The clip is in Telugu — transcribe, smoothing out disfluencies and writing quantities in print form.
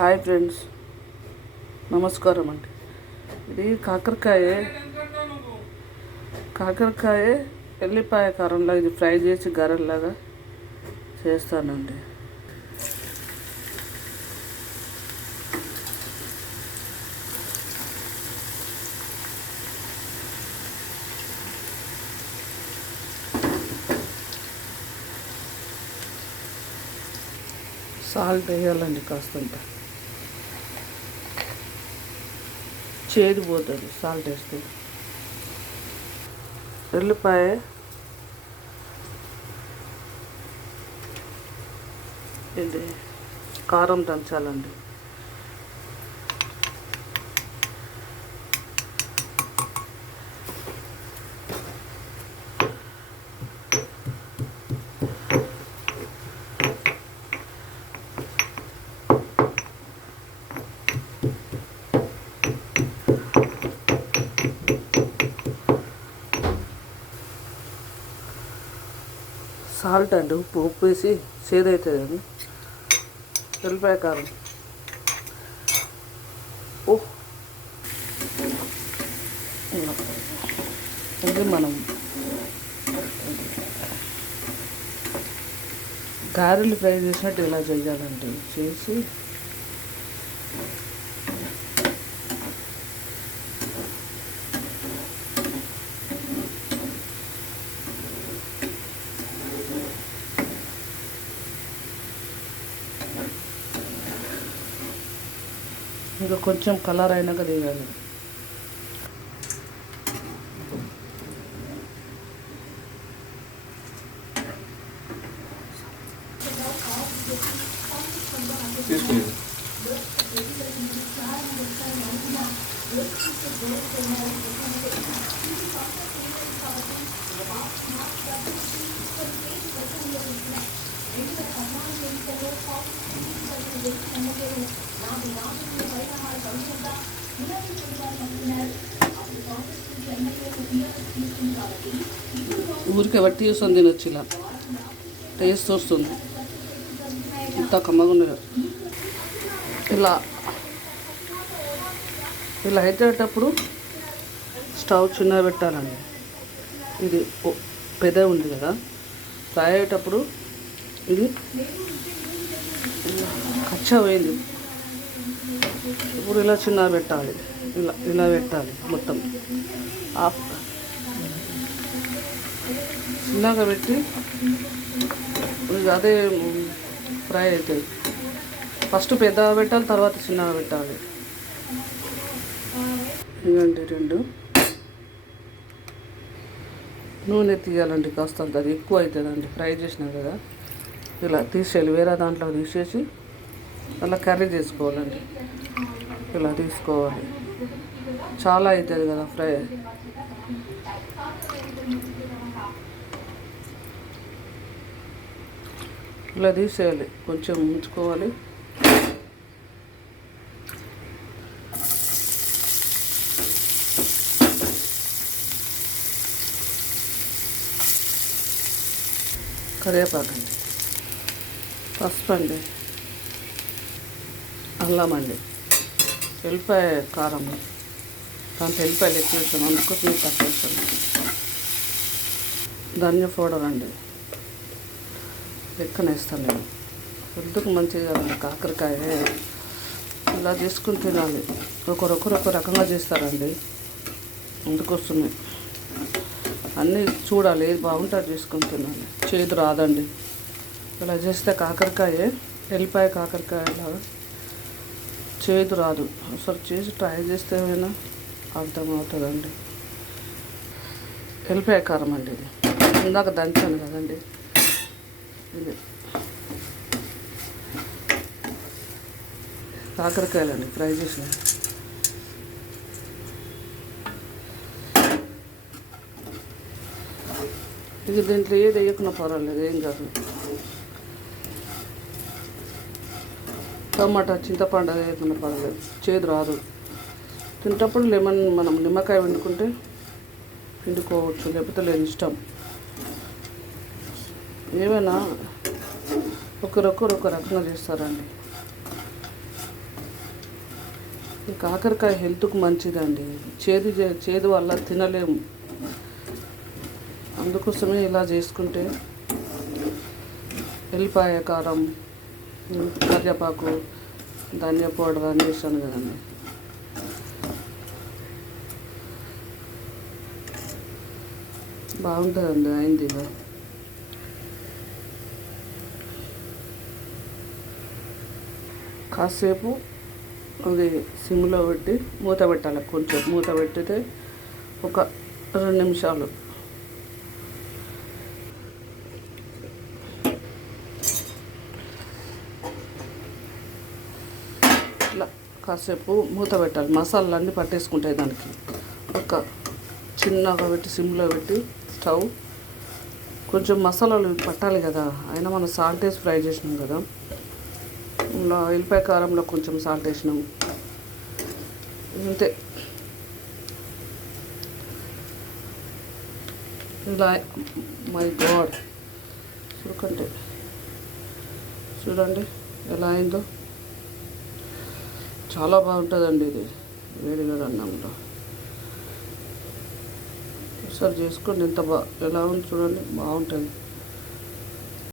హాయ్ ఫ్రెండ్స్, నమస్కారం అండి. ఇది కాకరకాయ ఎల్లిపాయ కారంలో ఇది ఫ్రై చేసి గారెల్లాగా చేస్తానండి. సాల్ట్ వేయాలండి, కాస్తంత చేదు పోతుంది సాల్ట్ వేస్తే. ఎల్లిపాయ ఇది కారం దంచాలండి. సాల్ట్ అండి, ఉప్పు వేసి చేదవుతుంది అది. ఎల్లిపాయ కారం ఇది మనం గారెలు ఫ్రై చేసినట్టు ఇలా చేయాలండి. చేసి ఇంకా కొంచెం కలర్ అయినాక తీయాలి. ఊరికే వట్టి చూస్తుంది తినొచ్చు, ఇలా టేస్ట్ వస్తుంది. ఇంత కమ్మగా ఉండదు. ఇలా ఇలా అయితేటప్పుడు స్టవ్ చిన్నగా పెట్టాలండి. ఇది పెద్ద ఉంది కదా, ఫ్రై అయ్యేటప్పుడు ఇది కచ్చా పోయింది. ఇప్పుడు ఇలా చిన్నగా పెట్టాలి, ఇలా ఇలా పెట్టాలి. మొత్తం చిన్నగా పెట్టి అదే ఫ్రై అవుతుంది. ఫస్ట్ పెద్దగా పెట్టాలి, తర్వాత చిన్నగా పెట్టాలి. ఇదండి రెండు నూనె తీయాలండి. కాస్తంత అది ఎక్కువ అవుతుందండి ఫ్రై చేసినా కదా. ఇలా తీసేయాలి, వేరే దాంట్లో తీసేసి అలా కర్రీ చేసుకోవాలండి. ఇలా తీసుకోవాలి, చాలా అవుతుంది కదా ఫ్రై. ఇలా తీసేయాలి, కొంచెం ఉంచుకోవాలి. కరివేపాకు అండి, పసుపు అండి, అల్లం అండి, ఎల్లిపాయ కారం, దాంట్లో ఎల్లిపాయలు ఎక్కువ వేసాను, అందుకోసం తక్కువ వేసాను. ధనియా పౌడర్ అండి, లెక్కన వేస్తాను నేను. హెల్త్కు మంచిది కదండి కాకరకాయ. ఇలా చేసుకుని తినాలి. ఒకరొకరు ఒక రకంగా చేస్తారండి, అందుకొస్తున్నాయి. అన్నీ చూడాలి, ఏది బాగుంటే అది చేసుకొని తినాలి. చేదు రాదండి ఇలా చేస్తే. కాకరకాయ ఎల్లిపాయ కాకరకాయ లాగా చేదు రాదు. ఒకసారి చేసి ట్రై చేస్తే ఏమైనా అర్థమవుతుందండి. ఎల్లిపాయ కారం అండి, ఇది ఇందాక దంచాను కదండి. ఇది కాకరకాయలండి ఫ్రై చేసిన. ఇది దీంట్లో ఏది వేయకుండా పర్వాలేదు, ఏం కాదు. టమాటా చింతపండు వేయకుండా పర్వాలేదు, చేదు రాదు. తింటప్పుడు మనం నిమ్మకాయ పిండుకోవచ్చు, లేకపోతే లేదు, ఇష్టం. ఏమైనా ఒకరొకరు ఒక రకంగా చేస్తారండి. ఈ కాకరకాయ హెల్త్కు మంచిదండి. చేదు వల్ల తినలేము. అందుకోసమే ఇలా చేసుకుంటే ఎల్లిపాయ కారం, కరివేపాకు, ధనియా పౌడర్ అన్నీ వేసాను కదండి. బాగుంటుందండి. అయింది ఇక కాసేపు అది సిమ్లో పెట్టి మూత పెట్టాలి. కొంచెం మూత పెట్టితే ఒక 2 నిమిషాలు ఇట్లా కాసేపు మూత పెట్టాలి. మసాలాలన్నీ పట్టేసుకుంటాయి దానికి. ఒక చిన్నగా పెట్టి సిమ్లో పెట్టి స్టవ్ కొంచెం మసాలాలు పట్టాలి కదా. అయినా మనం సాల్ట్ వేసి ఫ్రై చేసినాం కదా. ఇలా ఎల్లిపాయ కారంలో కొంచెం సాల్ట్ వేసినాం అంతే. ఇలా మై గాడ్ చూడండి ఎలా అయిందో. చాలా బాగుంటుందండి ఇది వేడిగా అన్నంలో. ఒకసారి చేసుకోండి. ఎలా ఉంది చూడండి, బాగుంటుంది.